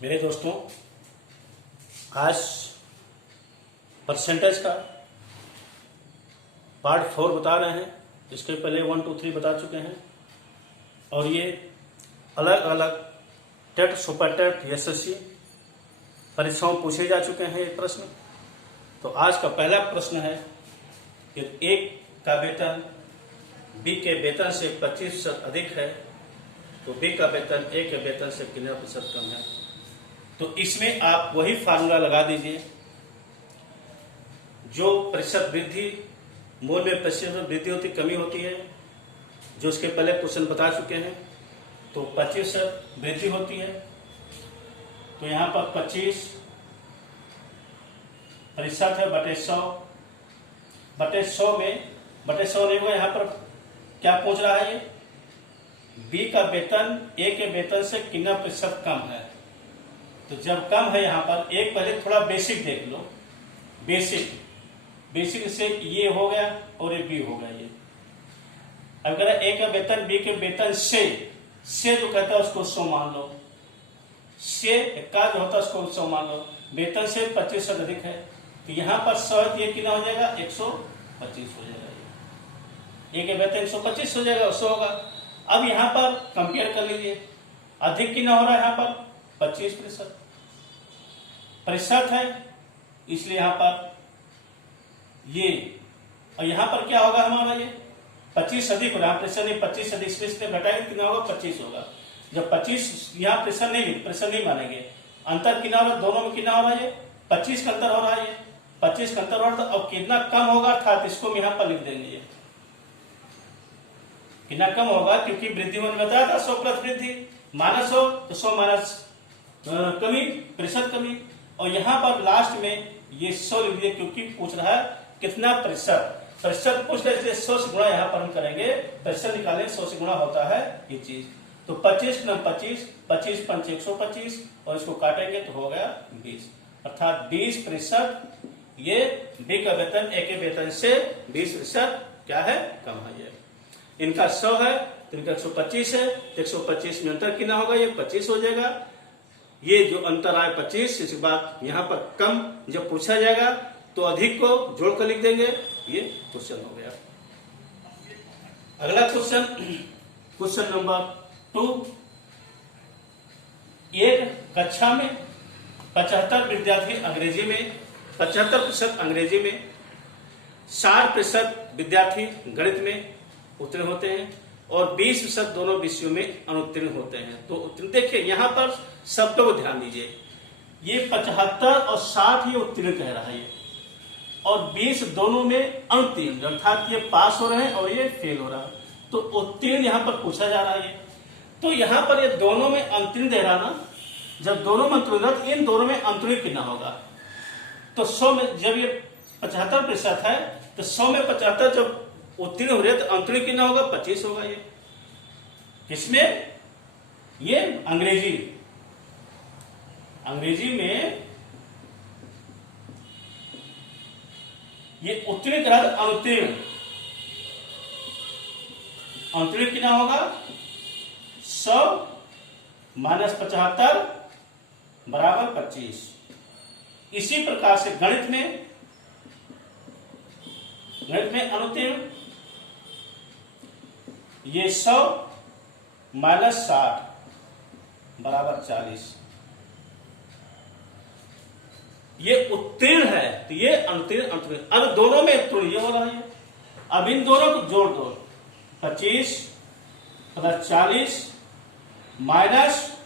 मेरे दोस्तों, आज परसेंटेज का पार्ट 4 बता रहे हैं। इसके पहले 1, 2, 3 बता चुके हैं और ये अलग अलग टेट, सुपर टेट, एसएससी परीक्षाओं पूछे जा चुके हैं ये प्रश्न। तो आज का पहला प्रश्न है कि एक का वेतन बी के वेतन से 25% अधिक है तो बी का वेतन ए के वेतन से कितना प्रतिशत कम है। तो इसमें आप वही फार्मूला लगा दीजिए जो प्रतिशत वृद्धि, मूल्य में प्रतिशत वृद्धि होती, कमी होती है, जो उसके पहले क्वेश्चन बता चुके हैं। तो 25% वृद्धि होती है तो यहाँ पर 25% है बटे 100 में बटे 100 नहीं हुआ। यहाँ पर क्या पूछ रहा है, ये बी का वेतन ए के वेतन से कितना प्रतिशत कम है। तो जब कम है यहाँ पर एक पहले थोड़ा बेसिक देख लो। बेसिक से ये हो गया और ये बी हो गया। ये अगर ए का वेतन बी के वेतन से जो कहता है उसको 100 मान लो, से का जो होता है उसको 100 मान लो। वेतन से 25% अधिक है तो यहाँ पर 100 ये कितना हो जाएगा, 125 हो जाएगा। ए के वेतन 125 हो जाएगा, 100 होगा। अब यहाँ पर कंपेयर कर लीजिए, अधिक कितना हो रहा है, यहाँ पर 25% है, इसलिए यहाँ पर ये, और यहाँ पर क्या होगा हमारा, ये 25 अधिक हो रहा है, प्रेशर नहीं 25 अधिक, इसमें घटाएंगे कितना होगा, 25 होगा। जब 25 यहाँ प्रेशर नहीं मानेंगे, अंतर कितना हो रहा है, दोनों में कितना हो रहा है, ये 25 का अंतर हो रहा है, ये 25 का अंतर हो रहा है। अब कितना कम होगा अर्थात इसको हम यहाँ पर लिख देंगे, ये कितना कम होगा, क्योंकि वृद्धि मैंने बताया था 100 प्लस वृद्धि माइनस 100 तो 100 माइनस कमी, प्रतिशत कमी। और यहाँ पर लास्ट में ये 100 लिख दिए क्योंकि पूछ रहा है कितना प्रतिशत पूछ रहे, 100 से गुणा यहाँ पर हम करेंगे, प्रतिशत निकालेंगे, 100 से गुणा होता है ये चीज। तो 25 न 25, 25 पंच 125 और इसको काटेंगे तो हो गया 20, अर्थात 20% ये बी का वेतन ए के वेतन से 20% क्या है, कम है। ये इनका 100 है तो इनका 125 है, 125 में अंतर कितना होगा, ये 25 हो जाएगा। ये जो अंतर आए 25, इसके बाद यहाँ पर कम जब पूछा जाएगा तो अधिक को जोड़कर लिख देंगे। ये क्वेश्चन हो गया। अगला क्वेश्चन नंबर 2। एक कक्षा में 75 विद्यार्थी अंग्रेजी में, 75% अंग्रेजी में, 60% विद्यार्थी गणित में उत्तीर्ण होते हैं और 20% दोनों विषयों में अनुत्तीर्ण होते हैं। तो देखिए यहाँ पर शब्दों को ध्यान दीजिए, ये 75 और 60 ये उत्तीर्ण कह रहा है, और 20 दोनों में अनुत्तीर्ण, अर्थात ये पास हो रहे हैं और ये फेल हो रहा है। तो उत्तीर्ण यहाँ पर पूछा जा रहा है। तो यहाँ पर ये दोनों में अनुत्तीर्ण दे रहा ना, जब दोनों में अनुत्तीर्ण तो इन दोनों में अनुत्तीर्ण कितना होगा। तो 100 में जब ये 75% है तो 100 में 75 जब उत्तीर्ण हो रहे तो अंतरिक्ष कितना होगा, 25 होगा। ये किसमें, ये अंग्रेजी में ये उत्तीर्ण करा तो अंतरिक्ष कितना होगा, 100 माइनस 75 बराबर 25। इसी प्रकार से गणित में अनुत्तीर्ण ये 100 माइनस 60 बराबर 40। ये उत्तीर्ण है तो ये अनुत्तीर्ण। अब दोनों में उत्तीर्ण ये हो रहा है। अब इन दोनों को जोड़ दो, 25 प्लस 40 माइनस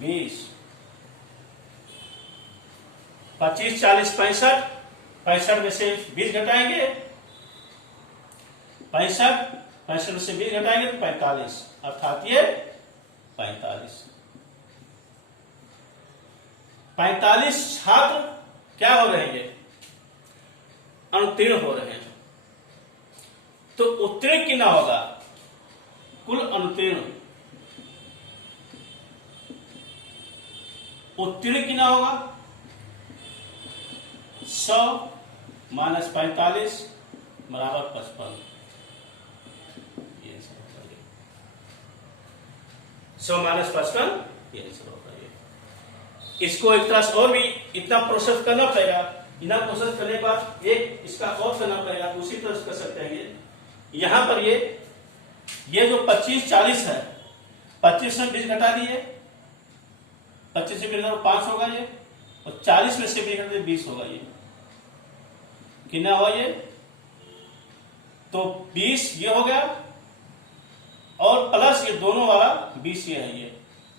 20, 25 40 65 में से 20 घटाएंगे, 65 में से 20 घटाएंगे तो 45, अर्थात ये 45 छात्र क्या हो रहे हैं, अनुत्तीर्ण हो रहे हैं। तो उत्तीर्ण कितना होगा, कुल अनुत्तीर्ण, उत्तीर्ण कितना होगा, 100 माइनस 45 बराबर 55। 100 माइनस 55 ये आंसर होगा। ये इसको एक तरह से और भी इतना प्रोसेस करना पड़ेगा। इतना प्रोसेस करने के बाद एक इसका और करना पड़ेगा, दूसरी तरह से कर सकते हैं। ये यहां पर ये जो 25 40 है, 25 में 20 घटा दिए, 25 से 20 5 होगा ये, और 40 में से 20 घटा 20 होगा। ये कितना हुआ ये? तो 20 ये हो गया, और प्लस ये दोनों वाला 20 ये है। ये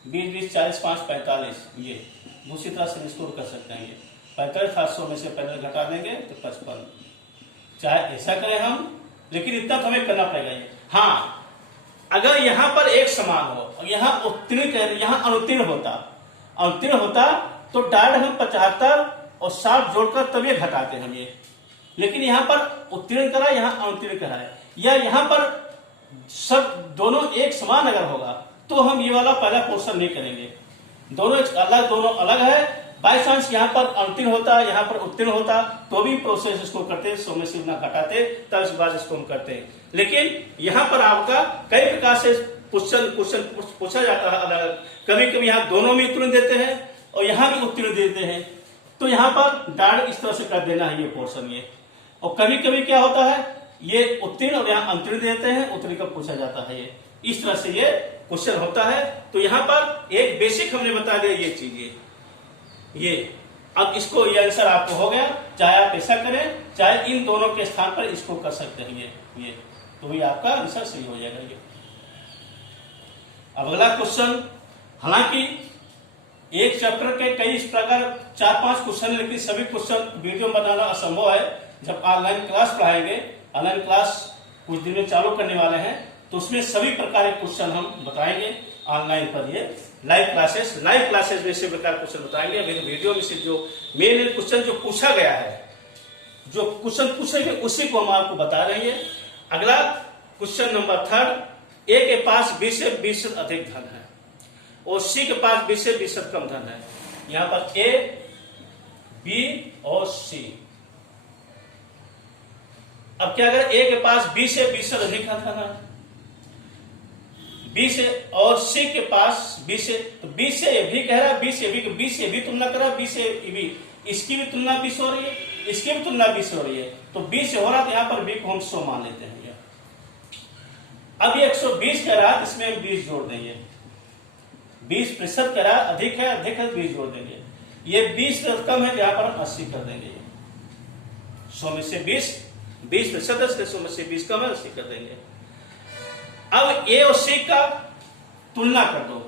20 20 40 5 45 ये दूसरी तरह से स्टोर कर सकते हैं। ये 45 700 में से पहले घटा देंगे तो 55, चाहे ऐसा करें हम, लेकिन इतना तो हमें करना पड़ेगा। ये हाँ, अगर यहां पर एक समान हो और यहां उत्तीर्ण, यहां अनुत्तीर्ण होता तो डायरेक्ट हम 75 और 60 जोड़कर तब ये घटाते हैं हम ये। लेकिन यहां पर उत्तीर्ण करा, यहां अनुत्तीर्ण करा है, या यहां पर सब दोनों एक समान अगर होगा तो हम ये वाला पहला पोर्शन नहीं करेंगे। दोनों अलग है। बाई चांस यहाँ पर अनुत्तीर्ण होता, यहाँ पर उत्तीर्ण होता, तो भी प्रोसेस इसको करते, 100 में से इतना घटाते, तब इसके बाद इसको हम करते हैं। लेकिन यहाँ पर आपका कई प्रकार से क्वेश्चन पूछा जाता है अलग। कभी कभी यहाँ दोनों में उत्तीर्ण देते हैं और यहाँ भी उत्तीर्ण देते हैं, तो यहाँ पर डायरेक्ट इस तरह से कर देना है ये पोर्शन ये। और कभी कभी क्या होता है, ये उत्तीर्ण और यहाँ अंतरिण देते हैं, उत्तीर्ण का पूछा जाता है। ये इस तरह से ये क्वेश्चन होता है। तो यहाँ पर एक बेसिक हमने बता दिया ये चीज ये। अब इसको ये आंसर आपको हो गया, चाहे आप ऐसा करें चाहे इन दोनों के स्थान पर इसको कर सकते हैं ये तो भी आपका आंसर सही हो जाएगा ये। अब अगला क्वेश्चन, हालांकि एक चैप्टर के कई इस प्रकार 4-5 क्वेश्चन, लेकिन सभी क्वेश्चन वीडियो बनाना असंभव है। जब ऑनलाइन क्लास पढ़ाएंगे, ऑनलाइन क्लास कुछ दिन में चालू करने वाले हैं, तो उसमें सभी प्रकार के क्वेश्चन हम बताएंगे ऑनलाइन पर। ये लाइव क्लासेस में इसी प्रकार क्वेश्चन बताएंगे। अभी वीडियो में से जो मेन क्वेश्चन जो पूछा गया है, जो क्वेश्चन पूछेंगे उसी को हम आपको बता रहे हैं। अगला क्वेश्चन नंबर 3, ए के पास 20 से 20% अधिक धन है और सी के पास 20 से 20% कम धन है। यहाँ पर ए, बी और सी। अब क्या अगर ए के पास 20 से 20% अधिक धन है, 20 से, और सी के पास 20 से, तो 20 से ये भी कह रहा है, 20 से भी तुलना कर रहा है, 20 से भी, इसकी भी तुलना 20 हो रही है, इसकी भी तुलना 20 हो रही है, तो 20 से हो रहा है, तो यहाँ पर बी को हम 100 मान लेते हैं। अब ये 120 कह रहा है, इसमें हम 20 जोड़ देंगे। 20% कह रहा है, अधिक है 20 जोड़ देंगे। ये 20% कम है, यहाँ पर हम 80 कर देंगे। 100 में से 20% है, 100 में से 20 कम है, 80 कर देंगे। अब ए और सी का तुलना कर दो।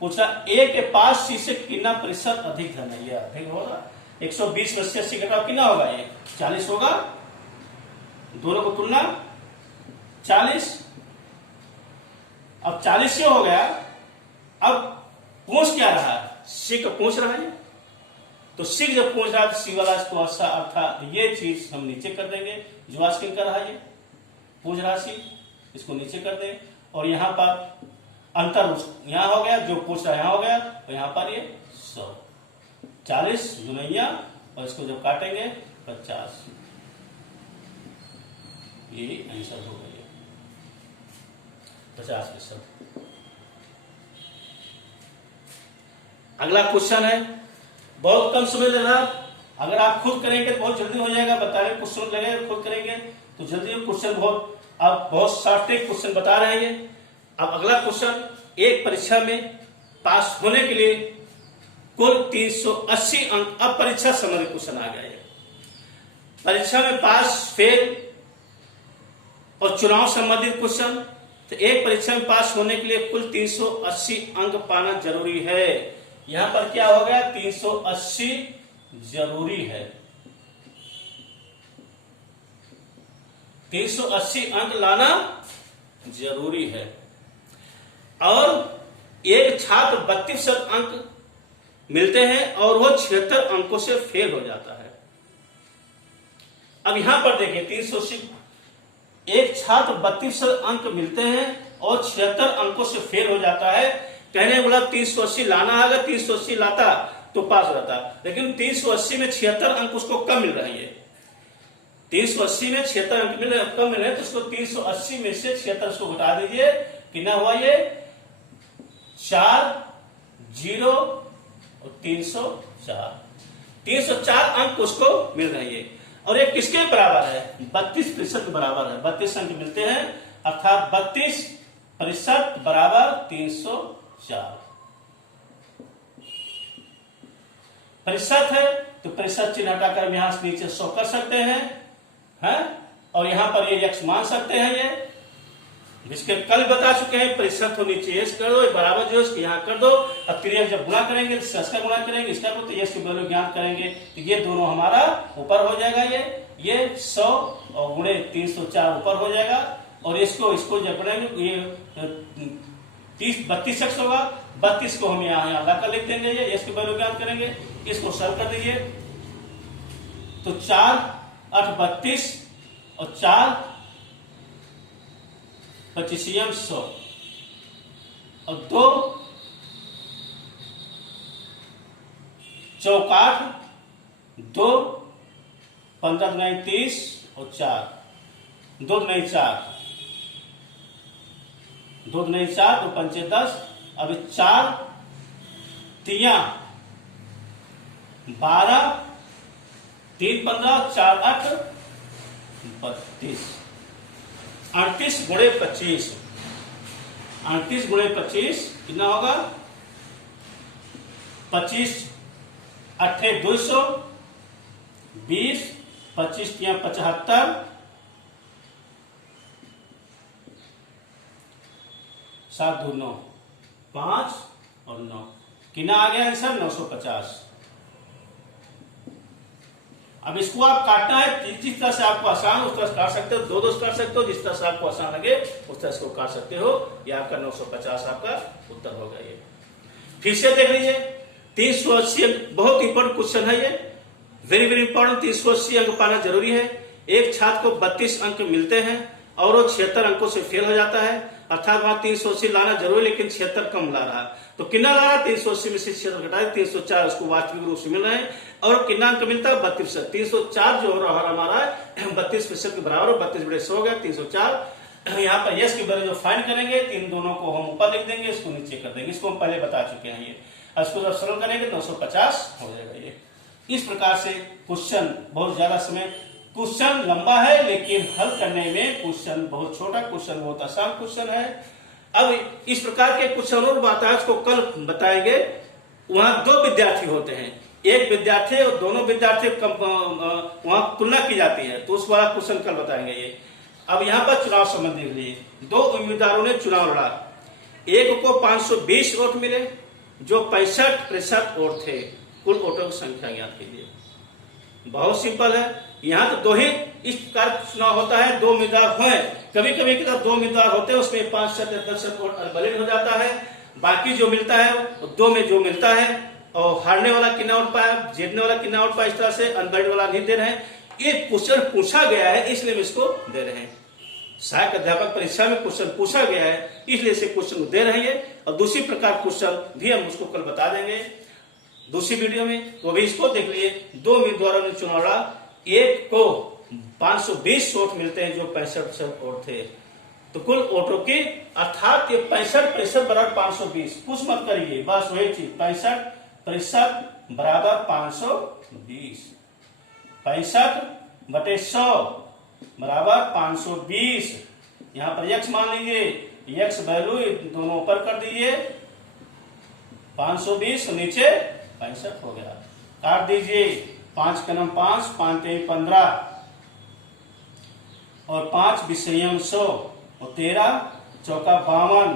पूछा ए के पास सी से कितना प्रतिशत अधिक धन है, ये अधिक होगा। 120 में से 80 घटाओ, कितना होगा ये? 40 होगा। दोनों को तुलना 40। अब 40 ये हो गया। अब पूछ क्या रहा है? सी को पूछ रहा है, तो सी जब पूछ रहा है तो सी वाला इसको अर्थात ये चीज हम नीचे कर देंगे। जो आस्किंग कर रहा है, ये पूछ रहा सी, इसको नीचे कर दें। और यहां पर अंतर यहां हो गया, जो पूछ रहा है यहां हो गया, तो यहां पर ये 100, 40 दुनैया, और इसको जब काटेंगे 50, ये आंसर हो गया 50%। अगला क्वेश्चन है, बहुत कम समय ले रहा। अगर आप खुद करेंगे तो बहुत जल्दी हो जाएगा, बताने क्वेश्चन लगेगा, खुद करेंगे तो जल्दी क्वेश्चन बहुत शॉर्ट क्वेश्चन बता रहे हैं। अब अगला क्वेश्चन, एक परीक्षा में पास होने के लिए कुल 380 अंक। अब परीक्षा संबंधित क्वेश्चन आ गया है। परीक्षा में पास, फेल और चुनाव संबंधित क्वेश्चन। तो एक परीक्षा में पास होने के लिए कुल 380 अंक पाना जरूरी है। यहां पर क्या हो गया? 380 जरूरी है। 380 अंक लाना जरूरी है। और एक छात्र 32% अंक मिलते हैं और वो 76 अंकों से फेल हो जाता है। अब यहां पर देखिए 380, एक छात्र 32% अंक मिलते हैं और 76 अंकों से फेल हो जाता है। कहने बोला 380 लाना है, अगर 380 लाता तो पास हो जाता, लेकिन 380 में 76 अंक उसको कम मिल रही है। 380 में 76 अंक कम मिल रहे हैं, तो उसको 380 में से 76 को घटा दीजिए। कितना हुआ ये? 4 0 और 304 अंक उसको मिल रहे हैं। और ये किसके बराबर है? 32% के बराबर है। 32 अंक मिलते हैं, अर्थात 32% बराबर 304। प्रतिशत है तो प्रतिशत चिन्ह हटाकर यहां से नीचे 100 कर सकते हैं, और यहां पर ये x मान सकते हैं, ये जिसके कल बता चुके हैं। प्रतिशत हो नीचे s कर दो, बराबर जो इसके यहाँ कर दो, और फिर जब गुणा करेंगे तो इसका गुणा करेंगे, इसका तो s की वैल्यू ज्ञात करेंगे, तो ये दोनों हमारा ऊपर हो जाएगा। ये 100 और गुणे 304 ऊपर हो जाएगा, और इसको जब बनाएंगे ये 32x होगा। 32 को हम यहाँ लाकर लिख देंगे, ये s की वैल्यू ज्ञात करेंगे, इसको सरल कर दीजिए तो 4 8 32 और 4 25 100 और 2 चौकाठ 2 15 9 30 और 4 2 नहीं 4 2 नहीं 4 2 पंचे 10। अब 4 तिया 12 3 15 4 8 32 38 गुणे 25 38 गुणे 25 कितना होगा? 25 8 200 20 25 तिया 75 7 2 9 5 और 9 कितना आ गया आंसर? 950। अब इसको आप काटना है जिस तरह से आपको आसान उस तरह से काट सकते हो, दो कर सकते हो, जिस तरह से आपको आसान लगे उस तरह से इसको काट सकते हो। ये आपका 950 आपका उत्तर होगा। ये फिर से देख लीजिए, 380 अंक बहुत इंपॉर्टेंट क्वेश्चन है, ये वेरी वेरी इंपॉर्टेंट। 380 अंक पाना जरूरी है। एक छात्र को 32 अंक मिलते हैं और वो 76 अंकों से फेल हो जाता है, अर्थात वहां 380 लाना जरूरी, लेकिन 76 कम ला रहा है। तो कितना ला रहा है? 380 में से 76 घटाए 304 उसको वास्तविक रूप से मिल रहे हैं, और कितना अंक मिलता है? 32%। 304 जो हो रहा है हमारा 32% के बराबर, 32 बड़े 100 हो गया 304। यहाँ पर यस की वैल्यू जो फाइंड करेंगे, इन दोनों को हम ऊपर लिख देंगे, इसको नीचे कर देंगे, इसको हम पहले बता चुके हैं। ये इसको जब सरल करेंगे 950 हो जाएगा। ये इस प्रकार से क्वेश्चन बहुत ज्यादा समय, क्वेश्चन लंबा है लेकिन हल करने में क्वेश्चन बहुत छोटा क्वेश्चन, बहुत आसान क्वेश्चन है। अब इस प्रकार के कुछ और बातें को कल बताएंगे। वहां 2 विद्यार्थी होते हैं, एक विद्यार्थी और दोनों विद्यार्थी वहां तुलना की जाती है, तो उस वाला क्वेश्चन कल बताएंगे। ये अब यहाँ पर चुनाव संबंधी देख लीजिए। 2 उम्मीदवारों ने चुनाव लड़ा, एक को 520 वोट मिले जो 65% वोट थे, कुल वोटों की संख्या ज्ञात कीजिए। बहुत सिंपल है। यहाँ तो 2 ही इस प्रकार चुनाव होता है, 2 उम्मीदवार हैं, कभी कभी 2 उम्मीदवार होते हैं, उसमें 5% वोट वैलिड हो जाता है, बाकी जो मिलता है 2 में जो मिलता है, और हारने वाला कितना वोट पाया, जीतने वाला कितना वोट पाया, इस तरह से अनवैलिड वाला नहीं दे रहे हैं। ये क्वेश्चन पूछा गया है इसलिए हम इसको दे रहे हैं। सहायक अध्यापक परीक्षा में क्वेश्चन पूछा गया है इसलिए इसे क्वेश्चन दे रहे हैं, और दूसरी प्रकार क्वेश्चन भी हम उसको कल बता देंगे दूसरी वीडियो में, तो अभी इसको देख लिए। 2 उम्मीदवारों ने चुनाव लड़ा, एक को 520 वोट मिलते हैं जो 65% वोट थे, तो कुल वोटों की अर्थात ये 65% बराबर 520, कुछ मत करिए, बस वही चीज 65% बराबर 520, 65/100 बराबर 520। यहां पर x मान लीजिए, x वैल्यू दोनों ऊपर कर दीजिए, 520 नीचे 65 हो गया। काट दीजिए, 5 का नाम 5, 5 3 15 और 5 विषयम 100 और 13 चौका 52,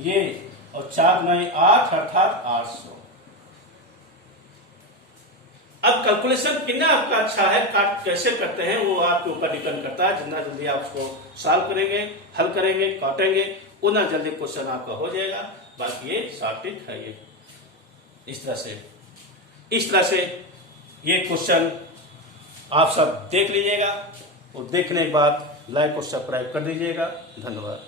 ये और 4 9 8 अर्थात 800। अब कैलकुलेशन कितना आपका अच्छा है, काट कैसे करते हैं वो आपके ऊपर डिपेंड करता है। जितना जल्दी आप उसको सॉल्व करेंगे, हल करेंगे, काटेंगे, उतना जल्दी क्वेश्चन आपका हो जाएगा। बाकी ये सात्विक है। ये इस तरह से ये क्वेश्चन आप सब देख लीजिएगा, और देखने के बाद लाइक और सब्सक्राइब कर दीजिएगा। धन्यवाद।